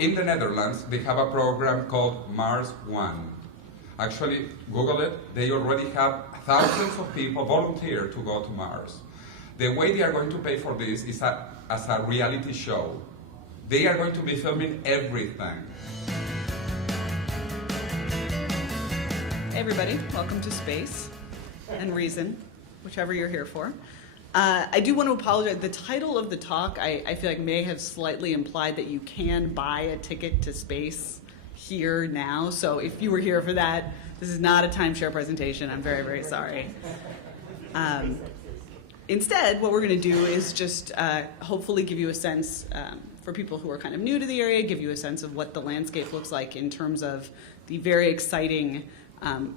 In the Netherlands, they have a program called Mars One. Actually, Google it. They already have thousands of people volunteer to go to Mars. The way they are going to pay for this is as a reality show. They are going to be filming everything. Hey everybody, welcome to Space and Reason, whichever you're here for. I do want to apologize. The title of the talk, I feel like may have slightly implied that you can buy a ticket to space here now. So if you were here for that, this is not a timeshare presentation. I'm very, very sorry. Instead, what we're going to do is just hopefully give you a sense, for people who are kind of new to the area, give you a sense of what the landscape looks like in terms of the very exciting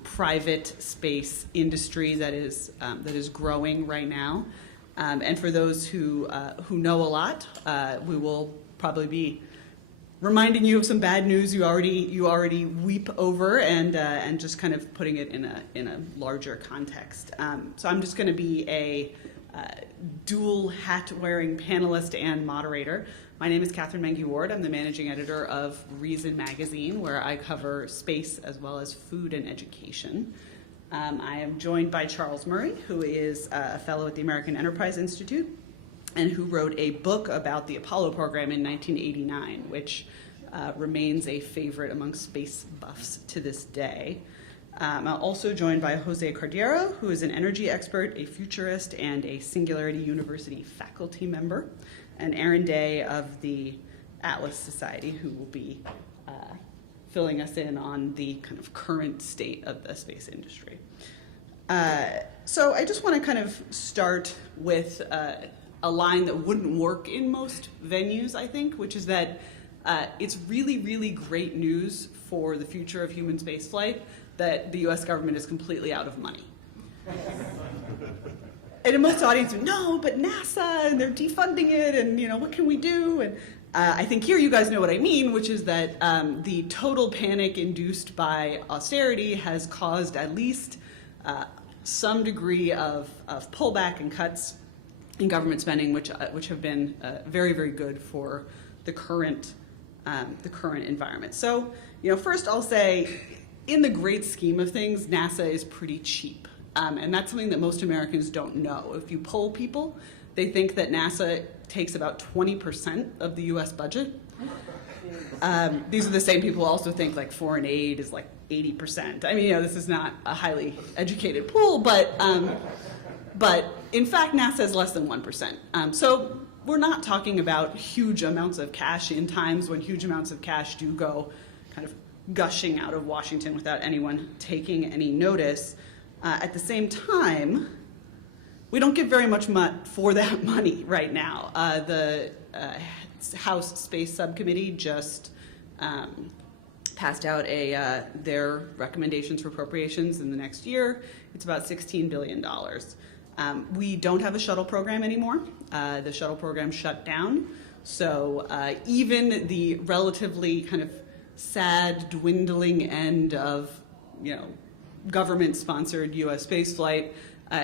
private space industry that is growing right now. And for those who know a lot, we will probably be reminding you of some bad news you already weep over, and just kind of putting it in a larger context. So I'm just going to be a dual hat wearing panelist and moderator. My name is Katherine Mangu-Ward. I'm the managing editor of Reason magazine, where I cover space as well as food and education. I am joined by Charles Murray, who is a fellow at the American Enterprise Institute and who wrote a book about the Apollo program in 1989, which remains a favorite among space buffs to this day. I'm also joined by José Cordeiro, who is an energy expert, a futurist, and a Singularity University faculty member, and Aaron Day of the Atlas Society, who will be filling us in on the kind of current state of the space industry. So I just want to kind of start with a line that wouldn't work in most venues, I think, which is that it's really, really great news for the future of human spaceflight that the US government is completely out of money. And in most audiences, no, but NASA, and they're defunding it, and what can we do? And I think here you guys know what I mean, which is that the total panic induced by austerity has caused at least some degree of pullback and cuts in government spending, which have been very, very good for the current environment. So, first I'll say, in the great scheme of things, NASA is pretty cheap. And that's something that most Americans don't know. If you poll people, they think that NASA takes about 20% of the US budget. These are the same people who also think like foreign aid is like 80%. I mean, this is not a highly educated pool, but in fact, NASA is less than 1%. So we're not talking about huge amounts of cash in times when huge amounts of cash do go kind of gushing out of Washington without anyone taking any notice. At the same time, we don't get very much for that money right now. The House Space Subcommittee just passed out their recommendations for appropriations in the next year. It's about $16 billion. We don't have a shuttle program anymore. The shuttle program shut down. So even the relatively kind of sad, dwindling end of, government-sponsored U.S. spaceflight,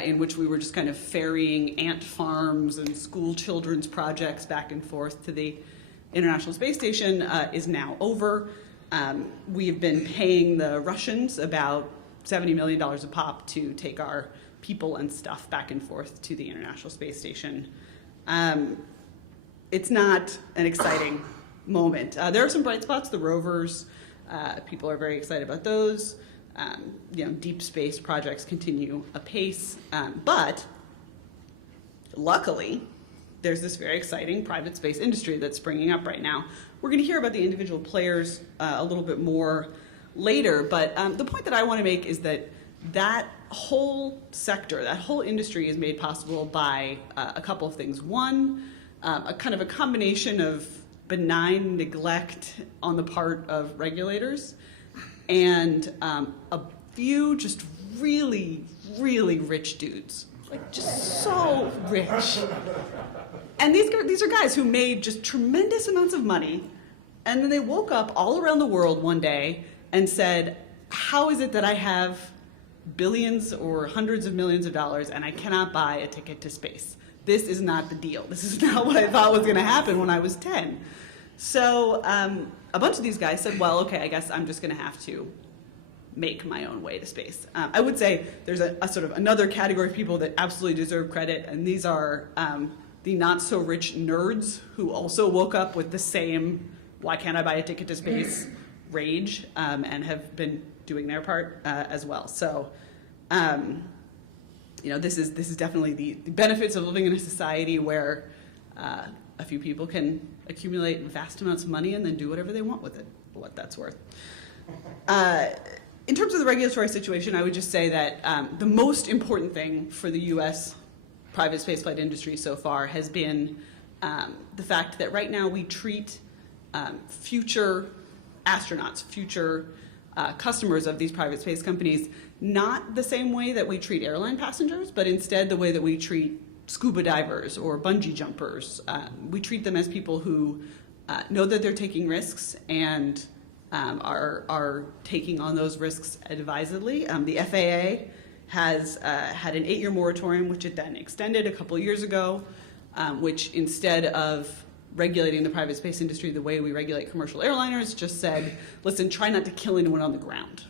in which we were just kind of ferrying ant farms and school children's projects back and forth to the International Space Station, is now over. We have been paying the Russians about $70 million a pop to take our people and stuff back and forth to the International Space Station. It's not an exciting moment. There are some bright spots. The rovers, people are very excited about those. Deep space projects continue apace, but luckily, there's this very exciting private space industry that's springing up right now. We're going to hear about the individual players a little bit more later, but the point that I want to make is that whole sector, that whole industry is made possible by a couple of things. One, a kind of a combination of benign neglect on the part of regulators, and a few just really, really rich dudes, like just so rich. And these are guys who made just tremendous amounts of money, and then they woke up all around the world one day and said, how is it that I have billions or hundreds of millions of dollars and I cannot buy a ticket to space? This is not the deal. This is not what I thought was going to happen when I was 10. So a bunch of these guys said, well, okay, I guess I'm just going to have to make my own way to space. I would say there's a sort of another category of people that absolutely deserve credit, and these are the not-so-rich nerds who also woke up with the same "why can't I buy a ticket to space" rage, and have been doing their part as well. So, this is definitely the benefits of living in a society where a few people can accumulate vast amounts of money and then do whatever they want with it, for what that's worth. In terms of the regulatory situation, I would just say that the most important thing for the U.S. private spaceflight industry so far has been the fact that right now we treat future astronauts, future customers of these private space companies, not the same way that we treat airline passengers, but instead the way that we treat scuba divers or bungee jumpers. We treat them as people who know that they're taking risks and are taking on those risks advisedly. The FAA has had an 8-year moratorium, which it then extended a couple years ago, which instead of regulating the private space industry the way we regulate commercial airliners, just said, listen, try not to kill anyone on the ground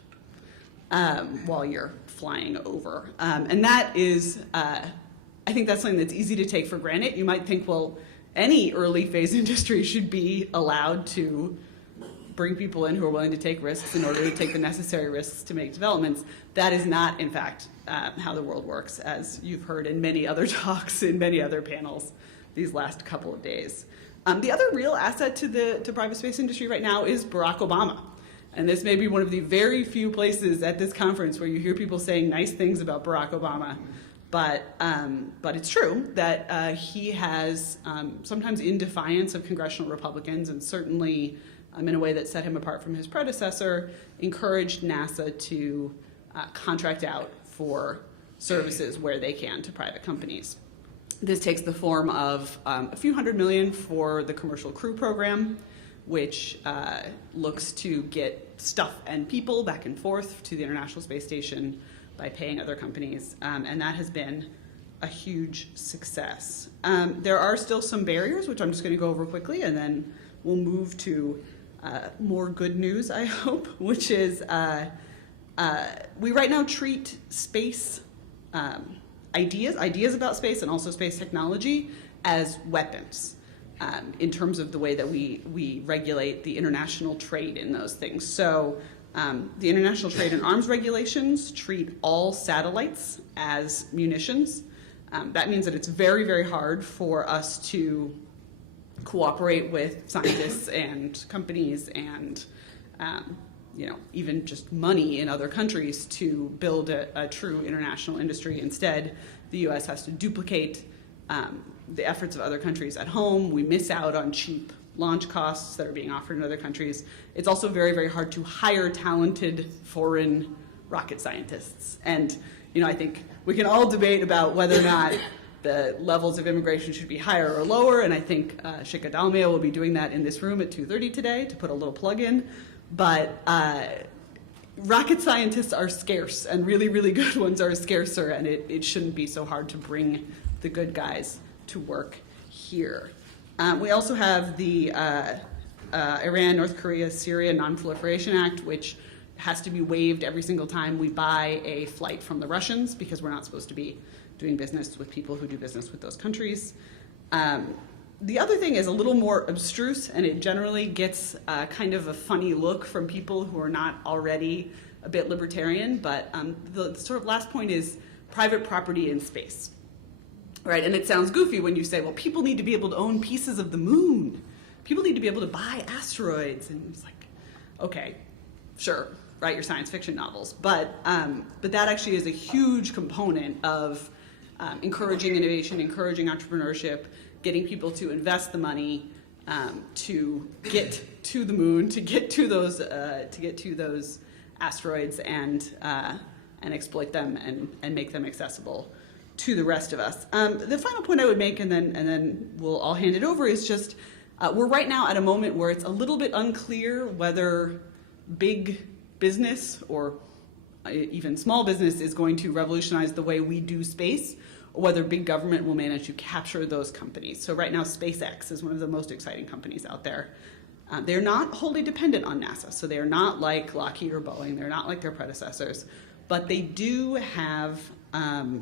while you're flying over. And that is, I think that's something that's easy to take for granted. You might think, well, any early phase industry should be allowed to bring people in who are willing to take risks in order to take the necessary risks to make developments. That is not, in fact, how the world works, as you've heard in many other talks, in many other panels these last couple of days. The other real asset to the private space industry right now is Barack Obama. And this may be one of the very few places at this conference where you hear people saying nice things about Barack Obama. But it's true that he has, sometimes in defiance of congressional Republicans, and certainly in a way that set him apart from his predecessor, encouraged NASA to contract out for services where they can to private companies. This takes the form of a few $100 million for the Commercial Crew Program, which looks to get stuff and people back and forth to the International Space Station by paying other companies, and that has been a huge success. There are still some barriers, which I'm just going to go over quickly, and then we'll move to more good news, I hope, which is we right now treat space ideas about space and also space technology as weapons in terms of the way that we regulate the international trade in those things. So the international trade and arms regulations treat all satellites as munitions. That means that it's very, very hard for us to cooperate with scientists and companies and even just money in other countries to build a true international industry. Instead, the U.S. has to duplicate the efforts of other countries at home. We miss out on cheap launch costs that are being offered in other countries. It's also very, very hard to hire talented foreign rocket scientists. And I think we can all debate about whether or not the levels of immigration should be higher or lower, and I think Shika Dalmia will be doing that in this room at 2:30 today, to put a little plug in. But rocket scientists are scarce, and really, really good ones are scarcer, and it shouldn't be so hard to bring the good guys to work here. We also have the Iran, North Korea, Syria Non-Proliferation Act, which has to be waived every single time we buy a flight from the Russians, because we're not supposed to be doing business with people who do business with those countries. The other thing is a little more abstruse, and it generally gets kind of a funny look from people who are not already a bit libertarian, but the sort of last point is private property in space. Right, and it sounds goofy when you say, well, people need to be able to own pieces of the moon. People need to be able to buy asteroids. And it's like, okay, sure, write your science fiction novels. But that actually is a huge component of encouraging innovation, encouraging entrepreneurship, getting people to invest the money to get to the moon, to get to those asteroids and exploit them and make them accessible to the rest of us. The final point I would make, and then we'll all hand it over, is just we're right now at a moment where it's a little bit unclear whether big business or even small business is going to revolutionize the way we do space, or whether big government will manage to capture those companies. So right now, SpaceX is one of the most exciting companies out there. They're not wholly dependent on NASA, so they're not like Lockheed or Boeing. They're not like their predecessors, but they do have, I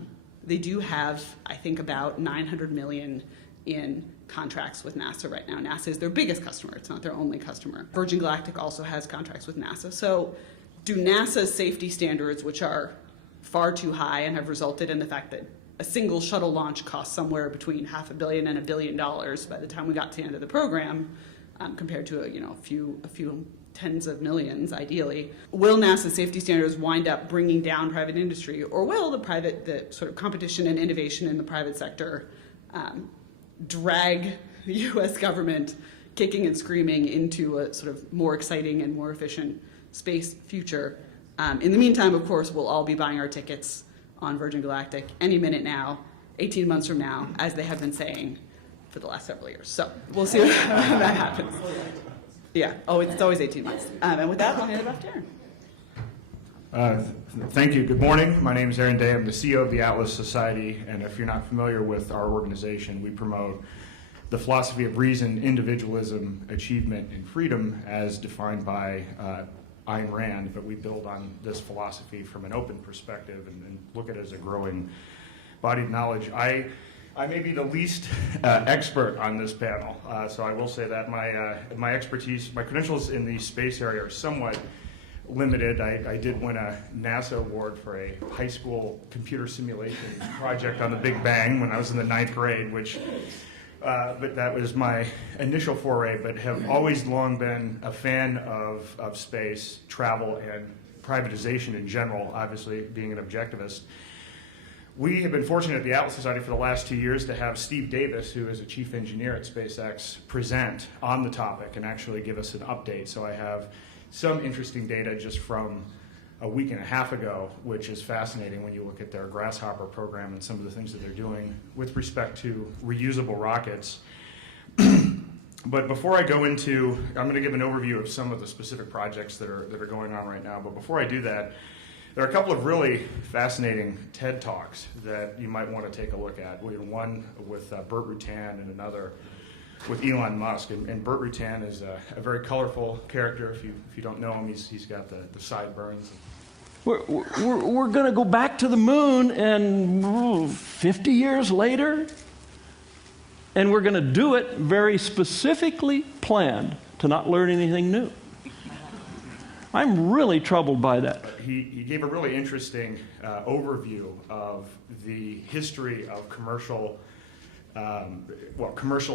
think, about $900 million in contracts with NASA right now. NASA is their biggest customer. It's not their only customer. Virgin Galactic also has contracts with NASA. So do NASA's safety standards, which are far too high and have resulted in the fact that a single shuttle launch costs somewhere between $500 million and $1 billion by the time we got to the end of the program, compared to a few tens of millions, ideally. Will NASA's safety standards wind up bringing down private industry, or will the sort of competition and innovation in the private sector drag the U.S. government kicking and screaming into a sort of more exciting and more efficient space future? In the meantime, of course, we'll all be buying our tickets on Virgin Galactic any minute now, 18 months from now, as they have been saying for the last several years. So we'll see how that happens. Yeah. Oh, it's always 18 months. And with that, I'll hand it off to Aaron. Thank you. Good morning. My name is Aaron Day. I'm the CEO of the Atlas Society, and if you're not familiar with our organization, we promote the philosophy of reason, individualism, achievement, and freedom as defined by Ayn Rand, but we build on this philosophy from an open perspective and look at it as a growing body of knowledge. I may be the least expert on this panel, so I will say that my expertise, my credentials in the space area are somewhat limited. I did win a NASA award for a high school computer simulation project on the Big Bang when I was in the 9th grade, but that was my initial foray, but have always long been a fan of space, travel, and privatization in general, obviously being an objectivist. We have been fortunate at the Atlas Society for the last 2 years to have Steve Davis, who is a chief engineer at SpaceX, present on the topic and actually give us an update. So I have some interesting data just from a week and a half ago, which is fascinating when you look at their Grasshopper program and some of the things that they're doing with respect to reusable rockets. But before I go into, I'm going to give an overview of some of the specific projects that are going on right now. But before I do that, there are a couple of really fascinating TED Talks that you might want to take a look at. One with Burt Rutan and another with Elon Musk. And Burt Rutan is a very colorful character. If you don't know him, he's got the sideburns. We're going to go back to the moon and 50 years later, and we're going to do it very specifically planned to not learn anything new. I'm really troubled by that. He gave a really interesting overview of the history of commercial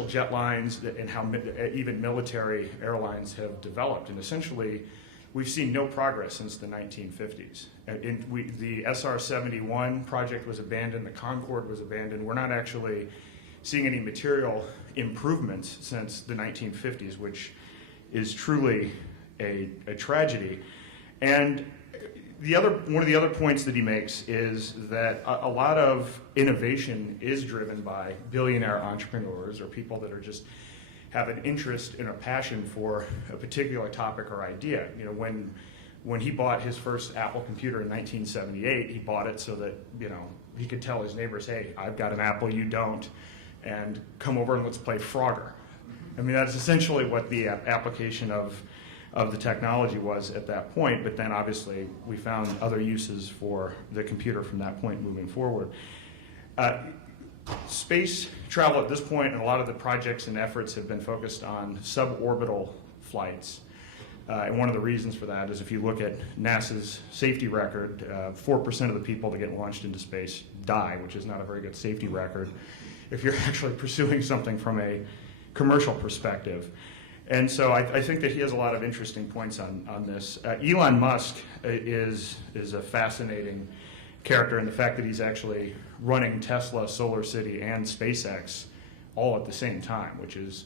jet lines and how even military airlines have developed. And essentially, we've seen no progress since the 1950s. The SR-71 project was abandoned. The Concorde was abandoned. We're not actually seeing any material improvements since the 1950s, is truly a tragedy. And one of the other points that he makes is that a lot of innovation is driven by billionaire entrepreneurs or people that are just have an interest and a passion for a particular topic or idea. You know, when he bought his first Apple computer in 1978, he bought it so that, you know, he could tell his neighbors, hey, I've got an Apple, you don't, and come over and let's play Frogger. I mean, that's essentially what the application of the technology was at that point, but then obviously we found other uses for the computer from that point moving forward. Space travel at this point, and a lot of the projects and efforts have been focused on suborbital flights. And one of the reasons for that is if you look at NASA's safety record, 4% of the people that get launched into space die, which is not a very good safety record if you're actually pursuing something from a commercial perspective. And so I think that he has a lot of interesting points on this. Elon Musk is a fascinating character in the fact that he's actually running Tesla, Solar City, and SpaceX all at the same time, which is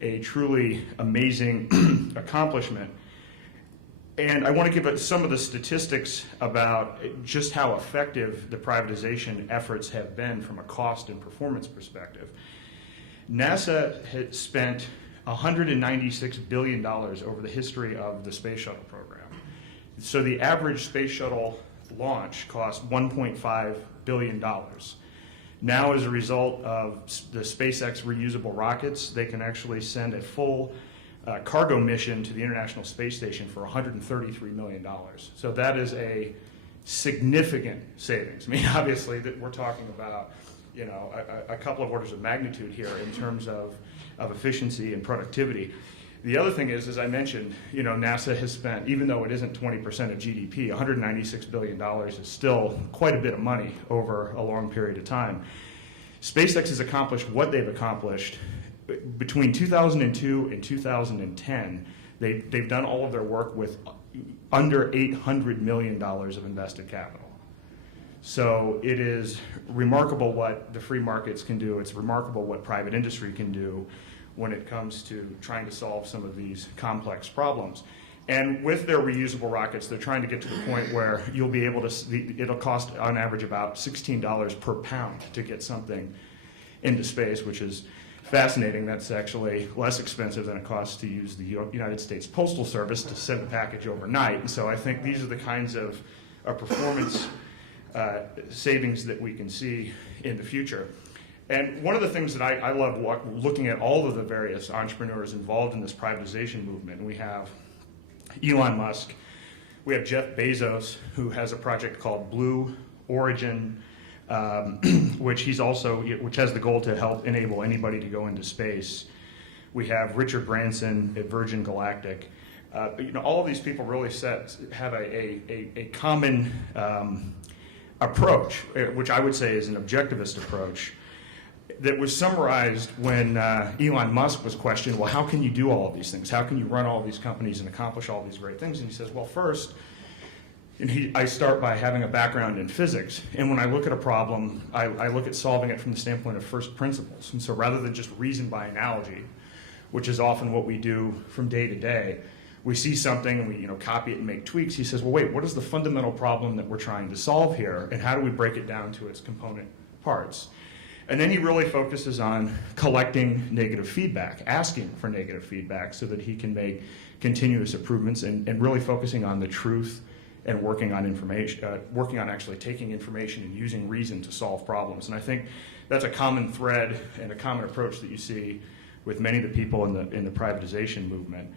a truly amazing accomplishment. And I want to give some of the statistics about just how effective the privatization efforts have been from a cost and performance perspective. NASA has spent $196 billion over the history of the space shuttle program. So the average space shuttle launch cost $1.5 billion. Now, as a result of the SpaceX reusable rockets, they can actually send a full cargo mission to the International Space Station for $133 million. So that is a significant savings. I mean, obviously, that we're talking about, you know, a couple of orders of magnitude here in terms of efficiency and productivity. The other thing is, as I mentioned, you know, NASA has spent, even though it isn't 20% of GDP, $196 billion is still quite a bit of money over a long period of time. SpaceX has accomplished what they've accomplished between 2002 and 2010. They've done all of their work with under $800 million of invested capital. So it is remarkable what the free markets can do. It's remarkable what private industry can do when it comes to trying to solve some of these complex problems. And with their reusable rockets, they're trying to get to the point where you'll be able to, it'll cost on average about $16 per pound to get something into space, which is fascinating. That's actually less expensive than it costs to use the United States Postal Service to send a package overnight. And so I think these are the kinds of performance savings that we can see in the future. And one of the things that I love looking at all of the various entrepreneurs involved in this privatization movement, we have Elon Musk, we have Jeff Bezos, who has a project called Blue Origin, which has the goal to help enable anybody to go into space. We have Richard Branson at Virgin Galactic. You know, all of these people really have a common approach, which I would say is an objectivist approach, that was summarized when Elon Musk was questioned, well, how can you do all of these things? How can you run all these companies and accomplish all these great things? And he says, well, first, I start by having a background in physics. And when I look at a problem, I look at solving it from the standpoint of first principles. And so rather than just reason by analogy, which is often what we do from day to day, we see something and we copy it and make tweaks. He says, well, wait, what is the fundamental problem that we're trying to solve here? And how do we break it down to its component parts? And then he really focuses on collecting negative feedback, asking for negative feedback so that he can make continuous improvements and really focusing on the truth and working on information, working on actually taking information and using reason to solve problems. And I think that's a common thread and a common approach that you see with many of the people in the privatization movement.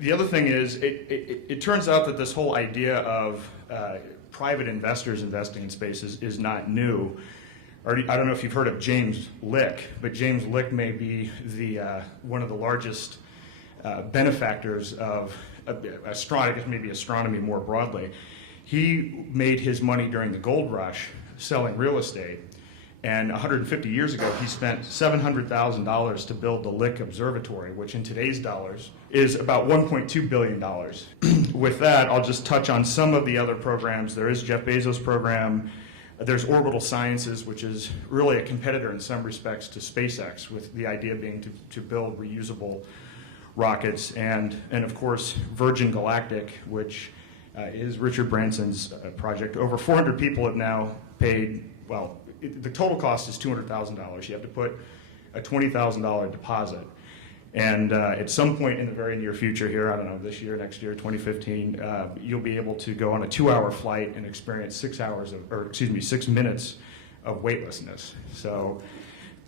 The other thing is, it turns out that this whole idea of private investors investing in space is not new. I don't know if you've heard of James Lick, but James Lick may be one of the largest benefactors of astronomy more broadly. He made his money during the gold rush selling real estate. And 150 years ago, he spent $700,000 to build the Lick Observatory, which in today's dollars is about $1.2 billion. With that, I'll just touch on some of the other programs. There is Jeff Bezos' program. There's Orbital Sciences, which is really a competitor in some respects to SpaceX, with the idea being to build reusable rockets. And of course, Virgin Galactic, which is Richard Branson's project. Over 400 people have now paid, well, the total cost is $200,000. You have to put a $20,000 deposit. And at some point in the very near future here, I don't know, this year, next year, 2015, you'll be able to go on a 2-hour flight and experience 6 minutes of weightlessness. So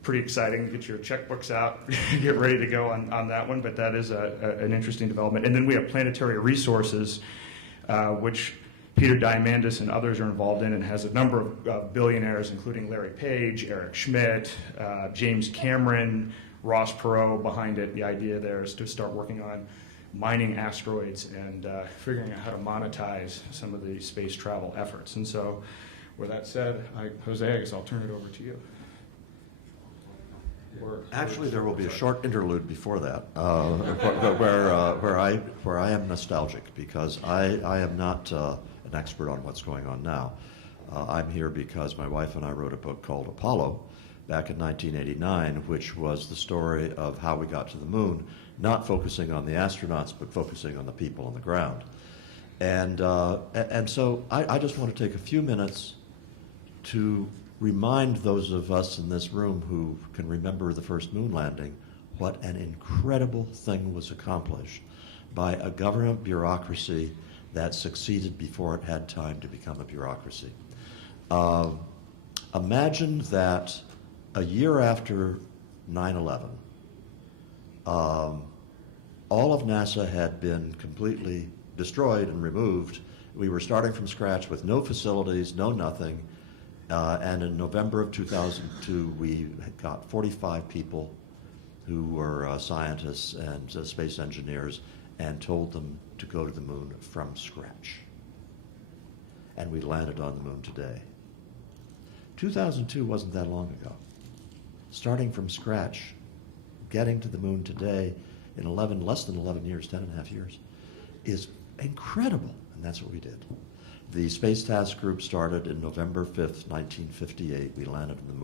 pretty exciting. Get your checkbooks out, get ready to go on that one, but that is an interesting development. And then we have Planetary Resources, which Peter Diamandis and others are involved in, and has a number of billionaires, including Larry Page, Eric Schmidt, James Cameron, Ross Perot behind it. The idea there is to start working on mining asteroids and figuring out how to monetize some of the space travel efforts. And so, with that said, Jose, I guess I'll turn it over to you. Actually, there will be a short interlude before that, where I am nostalgic, because I am not an expert on what's going on now. I'm here because my wife and I wrote a book called Apollo back in 1989, which was the story of how we got to the moon, not focusing on the astronauts, but focusing on the people on the ground. And so I just want to take a few minutes to remind those of us in this room who can remember the first moon landing what an incredible thing was accomplished by a government bureaucracy that succeeded before it had time to become a bureaucracy. Imagine that a year after 9/11, all of NASA had been completely destroyed and removed. We were starting from scratch with no facilities, no nothing. And in November of 2002, we got 45 people who were scientists and space engineers and told them to go to the moon from scratch. And we landed on the moon today. 2002 wasn't that long ago. Starting from scratch, getting to the moon today in less than 11 years, 10 and a half years, is incredible. And that's what we did. The Space Task Group started in November 5th, 1958. We landed on the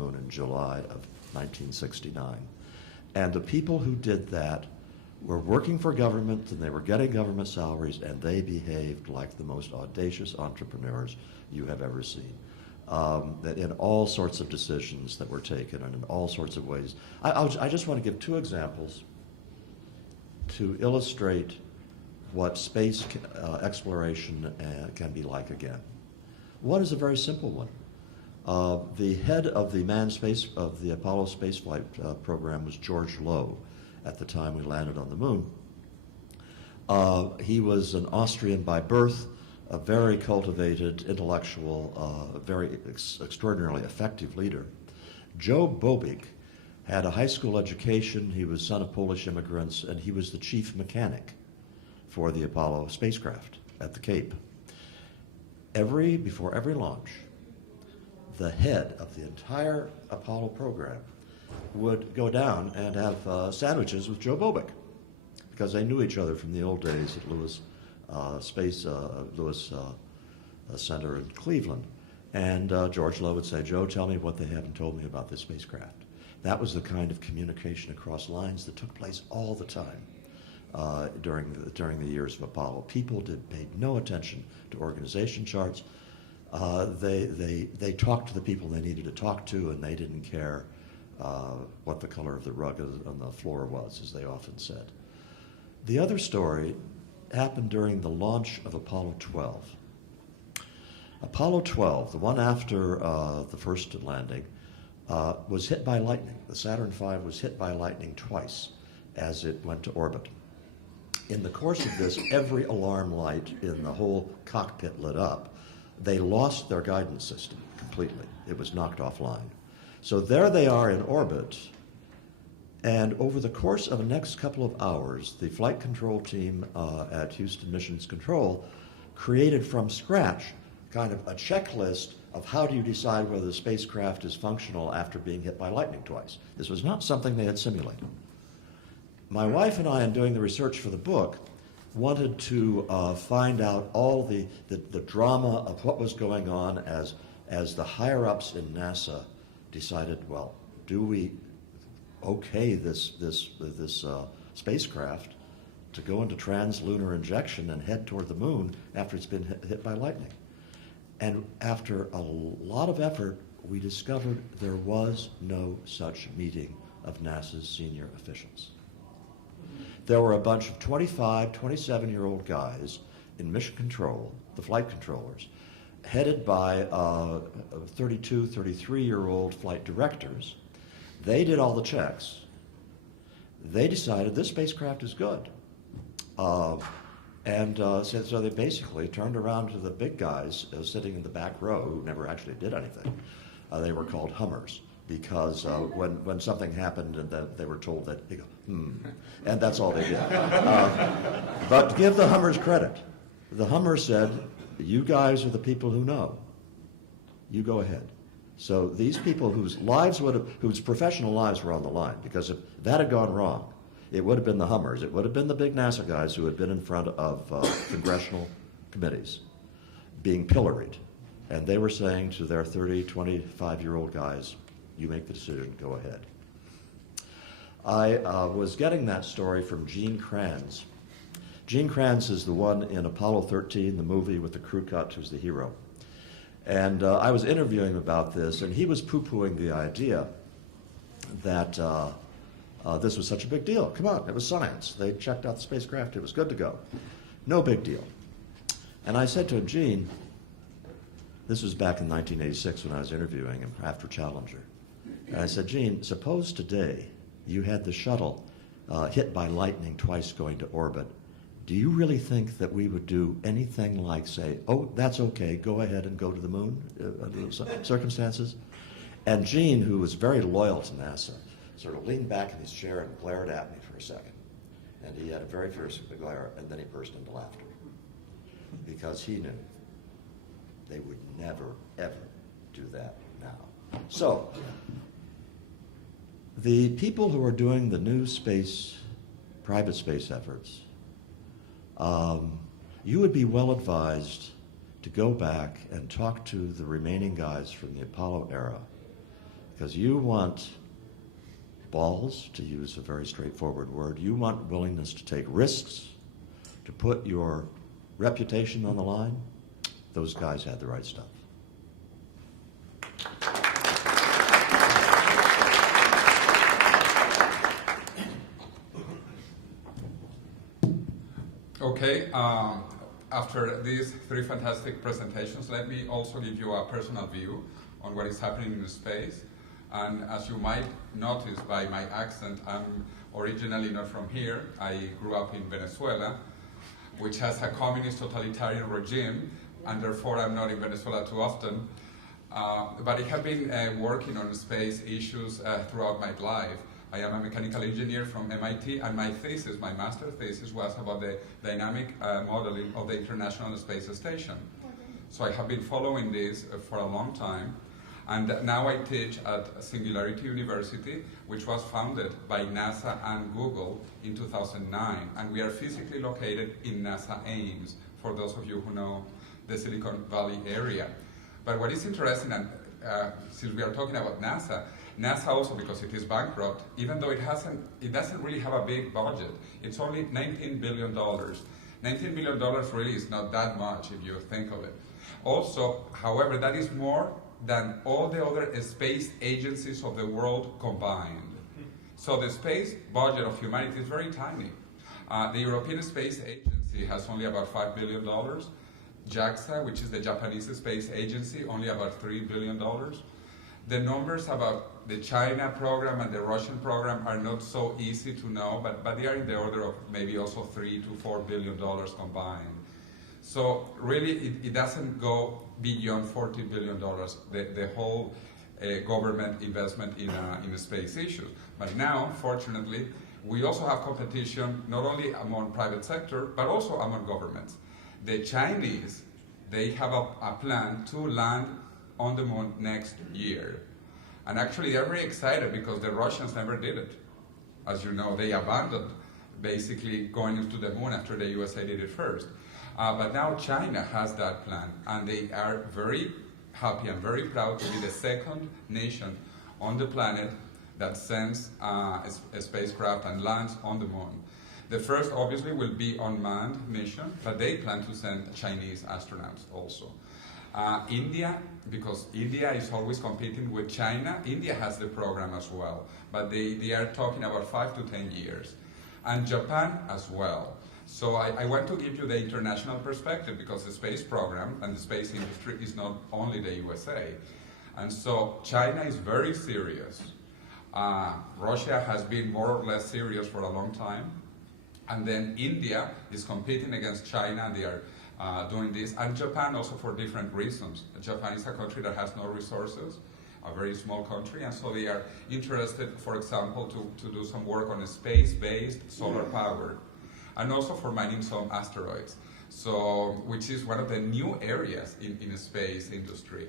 moon in July of 1969. And the people who did that were working for government, and they were getting government salaries, and they behaved like the most audacious entrepreneurs you have ever seen. That in all sorts of decisions that were taken and in all sorts of ways. I just want to give two examples to illustrate what space exploration can be like again. One is a very simple one. The head of the the Apollo spaceflight program was George Low at the time we landed on the moon. He was an Austrian by birth, a very cultivated, intellectual, very extraordinarily effective leader. Joe Bobik had a high school education. He was son of Polish immigrants, and he was the chief mechanic for the Apollo spacecraft at the Cape. Before every launch, the head of the entire Apollo program would go down and have sandwiches with Joe Bobik, because they knew each other from the old days at Lewis Center in Cleveland. And George Low would say, "Joe, tell me what they haven't told me about this spacecraft." That was the kind of communication across lines that took place all the time during the years of Apollo. People paid no attention to organization charts. They talked to the people they needed to talk to, and they didn't care what the color of the rug on the floor was, as they often said. The other story happened during the launch of Apollo 12. Apollo 12, the one after the first landing, was hit by lightning. The Saturn V was hit by lightning twice as it went to orbit. In the course of this, every alarm light in the whole cockpit lit up. They lost their guidance system completely. It was knocked offline. So there they are in orbit, and over the course of the next couple of hours, the flight control team at Houston Missions Control created from scratch kind of a checklist of how do you decide whether the spacecraft is functional after being hit by lightning twice. This was not something they had simulated. My wife and I, in doing the research for the book, wanted to find out all the drama of what was going on as the higher-ups in NASA decided, well, do we okay this spacecraft to go into translunar injection and head toward the moon after it's been hit by lightning? And after a lot of effort, we discovered there was no such meeting of NASA's senior officials. There were a bunch of 25, 27-year-old guys in mission control, the flight controllers, headed by 32, 33-year-old flight directors. They did all the checks. They decided this spacecraft is good. So they basically turned around to the big guys sitting in the back row who never actually did anything. They were called Hummers, because when something happened and they were told that, they go, and that's all they did. But to give the Hummers credit, the Hummers said, you guys are the people who know. You go ahead. So these people whose professional lives were on the line, because if that had gone wrong, it would have been the Hummers. It would have been the big NASA guys who had been in front of congressional committees being pilloried. And they were saying to their 30, 25-year-old guys, you make the decision, go ahead. I was getting that story from Gene Kranz. Gene Kranz is the one in Apollo 13, the movie with the crew cut, who's the hero. And I was interviewing him about this, and he was poo-pooing the idea that this was such a big deal. Come on, it was science. They checked out the spacecraft. It was good to go. No big deal. And I said to him, Gene, this was back in 1986 when I was interviewing him after Challenger. And I said, Gene, suppose today you had the shuttle hit by lightning twice going to orbit, do you really think that we would do anything like say, oh, that's okay, go ahead and go to the moon under those circumstances? And Gene, who was very loyal to NASA, sort of leaned back in his chair and glared at me for a second. And he had a very fierce glare, and then he burst into laughter. Because he knew they would never, ever do that now. So, the people who are doing the new space, private space efforts, you would be well advised to go back and talk to the remaining guys from the Apollo era, because you want balls, to use a very straightforward word. You want willingness to take risks, to put your reputation on the line. Those guys had the right stuff. Okay, after these three fantastic presentations, let me also give you a personal view on what is happening in space. And as you might notice by my accent, I'm originally not from here. I grew up in Venezuela, which has a communist totalitarian regime, and therefore I'm not in Venezuela too often. But I have been working on space issues throughout my life. I am a mechanical engineer from MIT, and my thesis, my master thesis, was about the dynamic modeling of the International Space Station. So I have been following this for a long time, and now I teach at Singularity University, which was founded by NASA and Google in 2009, and we are physically located in NASA Ames, for those of you who know the Silicon Valley area. But what is interesting, and since we are talking about NASA also, because it is bankrupt, even though it doesn't really have a big budget. It's only $19 billion. $19 billion really is not that much if you think of it. Also, however, that is more than all the other space agencies of the world combined. So the space budget of humanity is very tiny. The European Space Agency has only about $5 billion. JAXA, which is the Japanese space agency, only about $3 billion. The numbers about the China program and the Russian program are not so easy to know, but they are in the order of maybe also $3 to $4 billion combined. So really, it doesn't go beyond $40 billion, the whole government investment in space issues. But now, fortunately, we also have competition not only among private sector, but also among governments. The Chinese, they have a plan to land on the moon next year. And actually, they're very excited because the Russians never did it. As you know, they abandoned basically going into the moon after the USA did it first. But now China has that plan, and they are very happy and very proud to be the second nation on the planet that sends a spacecraft and lands on the moon. The first, obviously, will be unmanned mission, but they plan to send Chinese astronauts also. India, because India is always competing with China, India has the program as well, but they are talking about 5 to 10 years. And Japan as well. So I want to give you the international perspective, because the space program and the space industry is not only the USA. And so China is very serious. Russia has been more or less serious for a long time. And then India is competing against China, and they are doing this. And Japan also for different reasons. Japan is a country that has no resources, a very small country, and so they are interested, for example, to do some work on a space-based solar power, and also for mining some asteroids, so which is one of the new areas in the space industry.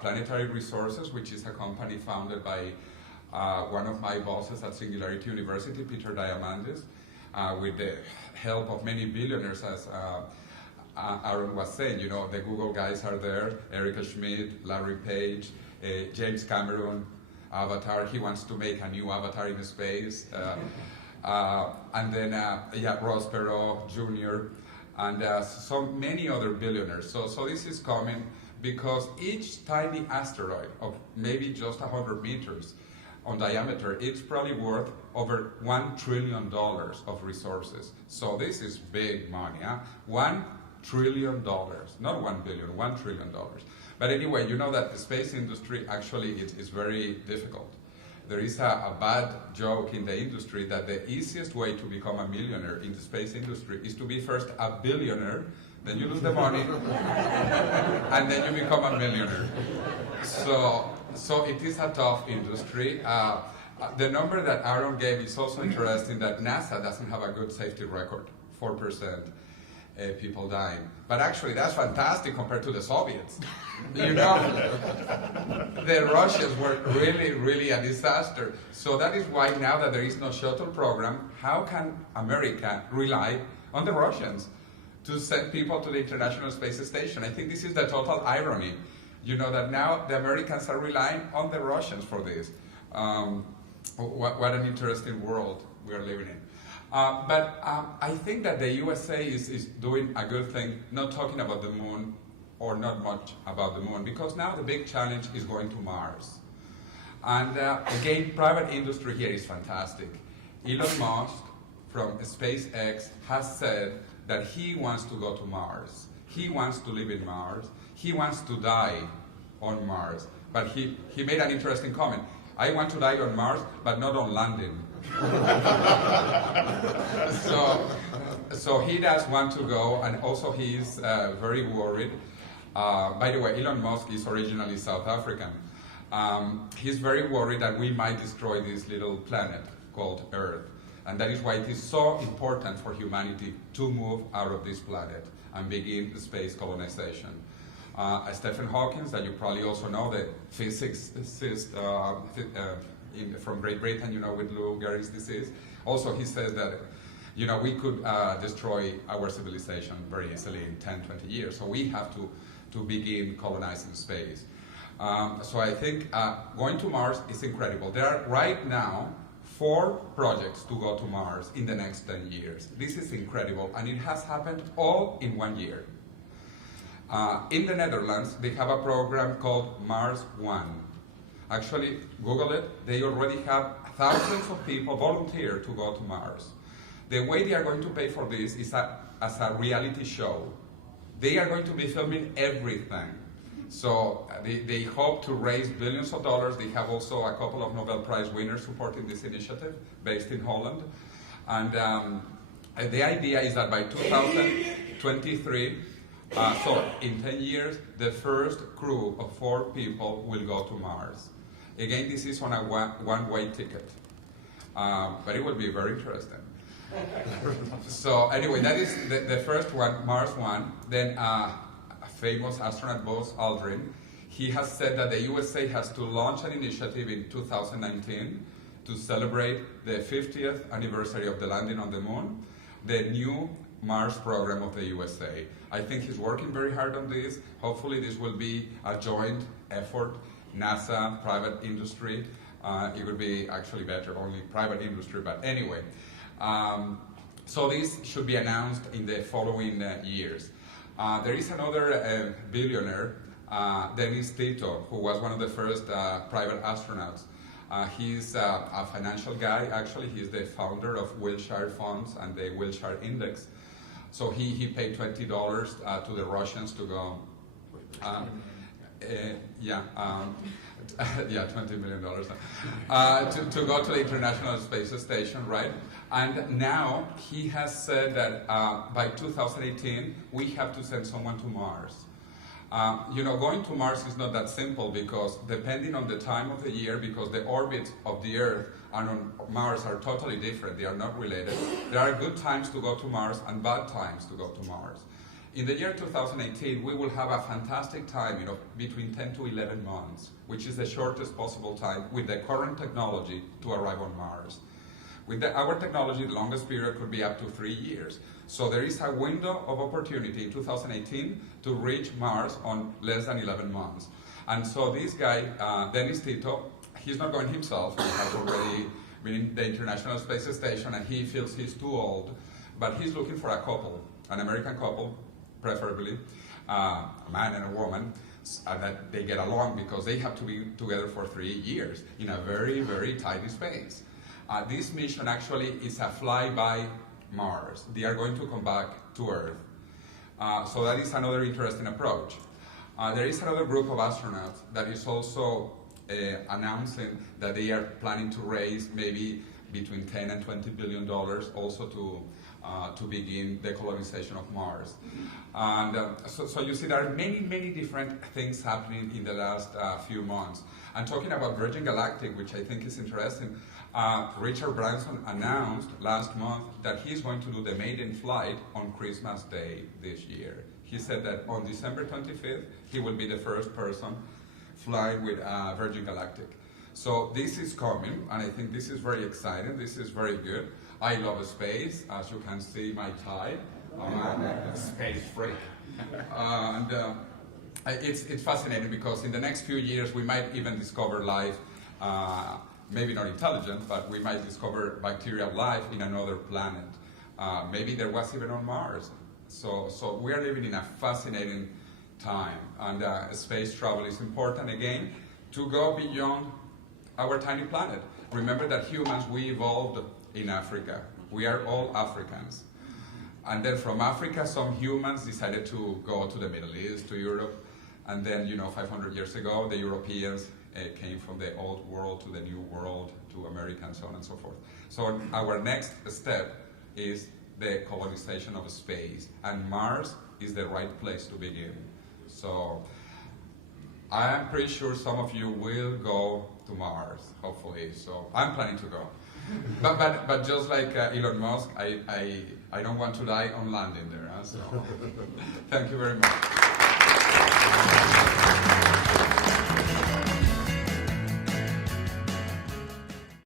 Planetary Resources, which is a company founded by one of my bosses at Singularity University, Peter Diamandis, with the help of many billionaires, as Aaron was saying. You know, the Google guys are there, Erica Schmidt, Larry Page, James Cameron, Avatar. He wants to make a new Avatar in space. And then, Ross Perot Jr., and so many other billionaires. So this is coming because each tiny asteroid of maybe just 100 meters on diameter, it's probably worth over $1 trillion of resources. So this is big money, huh? $1 trillion, not 1 billion, $1 trillion. But anyway, you know that the space industry actually is very difficult. there is a bad joke in the industry that the easiest way to become a millionaire in the space industry is to be first a billionaire, then you lose the money, and then you become a millionaire. So it is a tough industry. The number that Aaron gave is also interesting, that NASA doesn't have a good safety record, 4% people dying. But actually that's fantastic compared to the Soviets. You know, the Russians were really a disaster. So that is why now that there is no shuttle program, how can America rely on the Russians to send people to the International Space Station? I think this is the total irony, you know, that now the Americans are relying on the Russians for this. What an interesting world we are living in. But I think that the USA is doing a good thing, not talking about the moon, or not much about the moon, because now the big challenge is going to Mars. And again, private industry here is fantastic. Elon Musk from SpaceX has said that he wants to go to Mars. He wants to live in Mars. He wants to die on Mars. But he made an interesting comment. I want to die on Mars, but not on landing. So he does want to go, and also he is very worried. By the way, Elon Musk is originally South African. He's very worried that we might destroy this little planet called Earth. And that is why it is so important for humanity to move out of this planet and begin the space colonization. Stephen Hawking, that you probably also know, the physicist from Great Britain, you know, with Lou Gehrig's disease. Also, he says that, you know, we could destroy our civilization very easily in 10, 20 years. So we have to begin colonizing space. So I think going to Mars is incredible. There are right now 4 projects to go to Mars in the next 10 years. This is incredible, and it has happened all in 1 year. In the Netherlands, they have a program called Mars 1. Actually, Google it. They already have thousands of people volunteer to go to Mars. The way they are going to pay for this is as a reality show. They are going to be filming everything. So they hope to raise billions of dollars. They have also a couple of Nobel Prize winners supporting this initiative based in Holland. And the idea is that by 2023, so in 10 years, the first crew of 4 people will go to Mars. Again, this is on a one-way ticket, but it will be very interesting. So anyway, that is the first one, Mars 1. Then a famous astronaut, Buzz Aldrin, he has said that the USA has to launch an initiative in 2019 to celebrate the 50th anniversary of the landing on the moon, the new Mars program of the USA. I think he's working very hard on this. Hopefully this will be a joint effort, NASA, private industry. It would be actually better, only private industry, but anyway. So this should be announced in the following years. There is another billionaire, Dennis Tito, who was one of the first private astronauts. He's a financial guy, actually. He's the founder of Wilshire Funds and the Wilshire Index. So he paid $20 to the Russians to go. $20 million to go to the International Space Station, right? And now he has said that by 2018 we have to send someone to Mars. Going to Mars is not that simple, because depending on the time of the year, because the orbits of the Earth and on Mars are totally different, they are not related. There are good times to go to Mars and bad times to go to Mars. In the year 2018, we will have a fantastic time, between 10 to 11 months, which is the shortest possible time with the current technology to arrive on Mars. With our technology, the longest period could be up to 3 years. So there is a window of opportunity in 2018 to reach Mars on less than 11 months. And so this guy, Dennis Tito, he's not going himself. He has already been in the International Space Station, and he feels he's too old. But he's looking for a couple, an American couple, preferably, a man and a woman, that they get along, because they have to be together for 3 years in a very, very tiny space. This mission actually is a flyby Mars. They are going to come back to Earth. So that is another interesting approach. There is another group of astronauts that is also announcing that they are planning to raise maybe between 10 and 20 billion dollars also to begin the colonization of Mars. And so you see there are many different things happening in the last few months. And talking about Virgin Galactic, which I think is interesting, Richard Branson announced last month that he's going to do the maiden flight on Christmas Day this year. He said that on December 25th, he will be the first person flying with Virgin Galactic. So this is coming, and I think this is very exciting. This is very good. I love space. As you can see, my tie. I'm a space freak. And it's fascinating because in the next few years, we might even discover life, maybe not intelligent, but we might discover bacterial life in another planet. Maybe there was even on Mars. So we are living in a fascinating time, and space travel is important, again, to go beyond our tiny planet. Remember that humans, we evolved in Africa. We are all Africans. And then from Africa, some humans decided to go to the Middle East, to Europe, and then, 500 years ago, the Europeans came from the old world to the new world, to America, and so on and so forth. So our next step is the colonization of space, and Mars is the right place to begin. So I am pretty sure some of you will go to Mars, hopefully. So I'm planning to go. But just like Elon Musk, I don't want to die on landing there. So thank you very much.